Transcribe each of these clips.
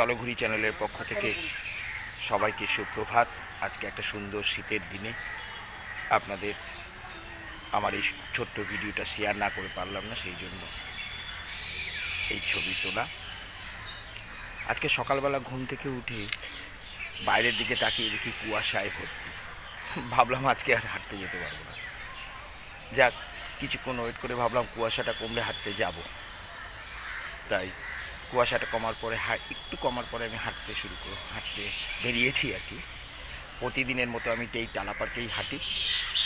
চলঘুরি চ্যানেলের পক্ষ থেকে সবাইকে সুপ্রভাত। আজকে একটা সুন্দর শীতের দিনে আপনাদের আমার এই ছোট্ট ভিডিওটা শেয়ার না করে পারলাম না, সেই জন্য এই ছবি তোলা। আজকে সকালবেলা ঘুম থেকে উঠে বাইরের দিকে তাকিয়ে দেখি কুয়াশায় ভর্তি। ভাবলাম আজকে আর হাঁটতে যেতে পারব না। যাক, কিছুক্ষণ ওয়েট করে ভাবলাম কুয়াশাটা কমলে হাঁটতে যাব। তাই কুয়াশাটা কমার পরে হা- একটু কমার পরে আমি হাঁটতে শুরু করে, হাঁটতে বেরিয়েছি আর কি। প্রতিদিনের মতো আমি এই টালা পার্কেই হাঁটি।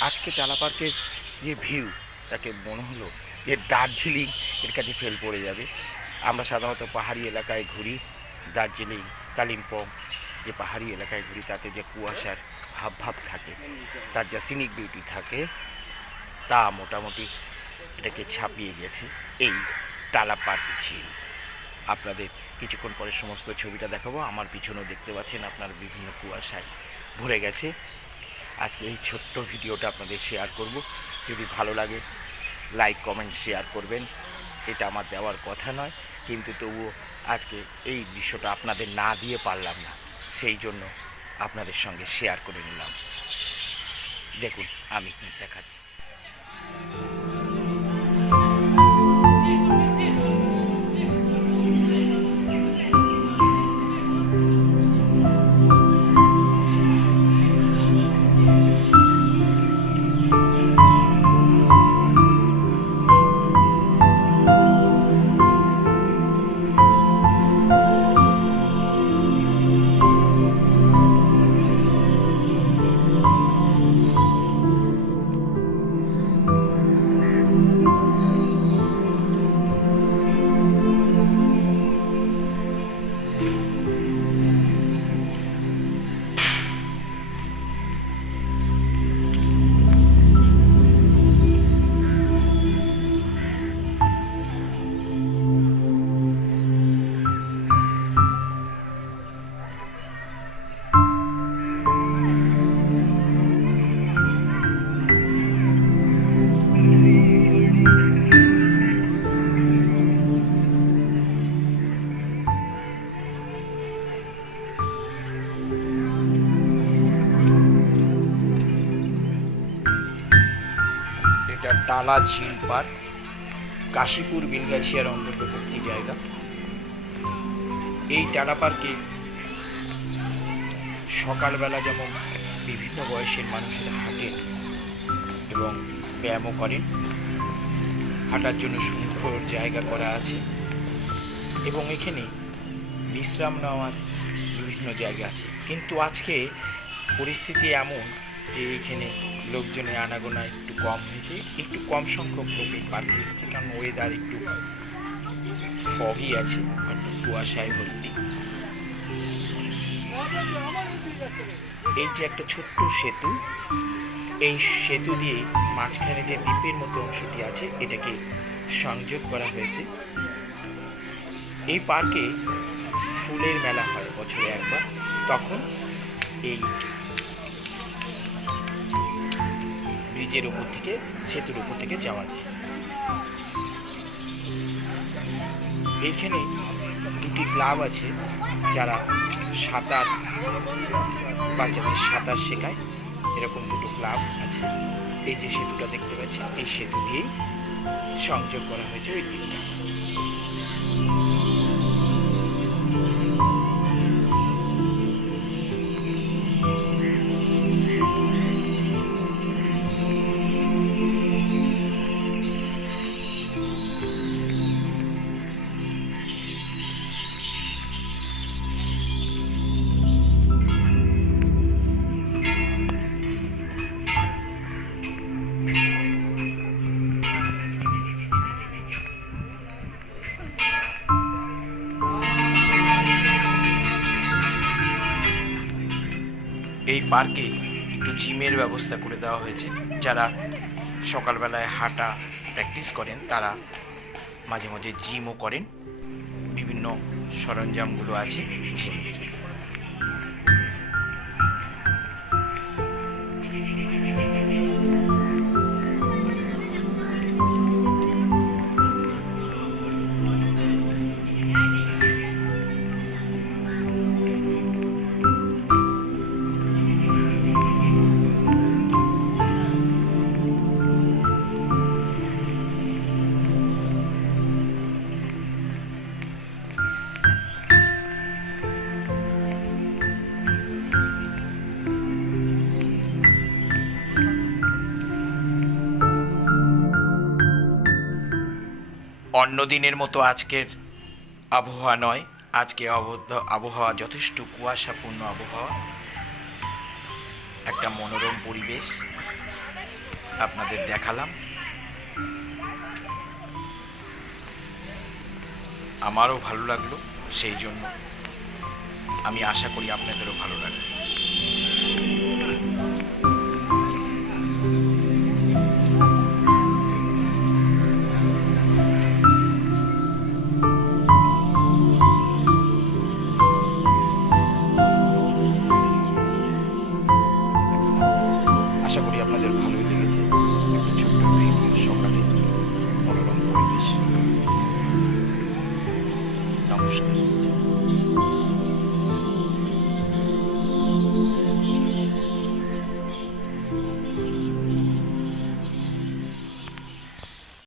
আজকে টালা পার্কের যে ভিউ, তাকে মনে হলো যে দার্জিলিং এর কাছে ফেল পড়ে যাবে। আমরা সাধারণত পাহাড়ি এলাকায় ঘুরি, দার্জিলিং, কালিম্পং, যে পাহাড়ি এলাকায় ঘুরি, তাতে যে কুয়াশার ভাব ভাব থাকে, তার যা সিনিক বিউটি থাকে, তা মোটামুটি এটাকে ছাপিয়ে গেছে। এই টালা পার্ক ঝিল। আপনাদের কিছুক্ষণ পরে সমস্ত ছবিটা দেখাবো। আমার পিছনেও দেখতে পাচ্ছেন আপনার বিভিন্ন কুয়াশায় ভরে গেছে। আজকে এই ছোট্ট ভিডিওটা আপনাদের শেয়ার করব। যদি ভালো লাগে লাইক কমেন্ট শেয়ার করবেন। এটা আমার দেওয়ার কথা নয়, কিন্তু তবুও আজকে এই দৃশ্যটা আপনাদের না দিয়ে পারলাম না। সেই জন্য আপনাদের সঙ্গে শেয়ার করে নিলাম। দেখুন, আমি দেখাচ্ছি। টালা ঝিল পার্ক কাশীপুর বিলগাছিয়ার অন্তর্গত একটি জায়গা। এই টালা পার্কে সকালবেলা যেমন বিভিন্ন বয়সের মানুষেরা হাঁটেন এবং ব্যায়ামও করেন, হাঁটার জন্য সুন্দর জায়গা করা আছে এবং এখানে বিশ্রাম নেওয়ার বিভিন্ন জায়গা আছে। কিন্তু আজকে পরিস্থিতি এমন যে এখানে লোকজনের আনাগোনা একটু কম হয়েছে একটু কম সংখ্যক লোক এই পার্কে এসছে, কারণ ওয়েদার একটু ফগই আছে একটু কুয়াশায় ভর্তি। এই যে একটা ছোট্ট সেতু, এই সেতু দিয়ে মাঝখানে যে দ্বীপের মতো অংশটি আছে, এটাকে সংযোগ করা হয়েছে। এই পার্কে ফুলের মেলা হয় বছরে একবার। তখন এই ব্রিজের উপর থেকে, সেতুর উপর থেকে যাওয়া যায়। এইখানে দুটি ক্লাব আছে, যারা সাঁতার, বাচ্চাদের সাঁতার শেখায়। এরকম দুটো ক্লাব আছে। এই যে সেতুটা দেখতে পাচ্ছেন, এই সেতু দিয়েই সংযোগ করা হয়েছে ওই দ্বীপটা এই পার্কে একটু জিমের ব্যবস্থা করে দেওয়া হয়েছে। যারা সকালবেলায় হাঁটা প্র্যাকটিস করেন, তারা মাঝে মাঝে জিমও করেন। বিভিন্ন সরঞ্জামগুলো আছে জিমের অন্য দিনের মতো আজকের আবহাওয়া নয়, আজকে আবহাওয়া, যথেষ্ট কুয়াশাপূর্ণ আবহাওয়া। একটা মনোরম পরিবেশ আপনাদের দেখালাম। আমারও ভালো লাগল, সেই জন্য আমি আশা করি আপনাদেরও ভালো লাগবে। konuşuruz.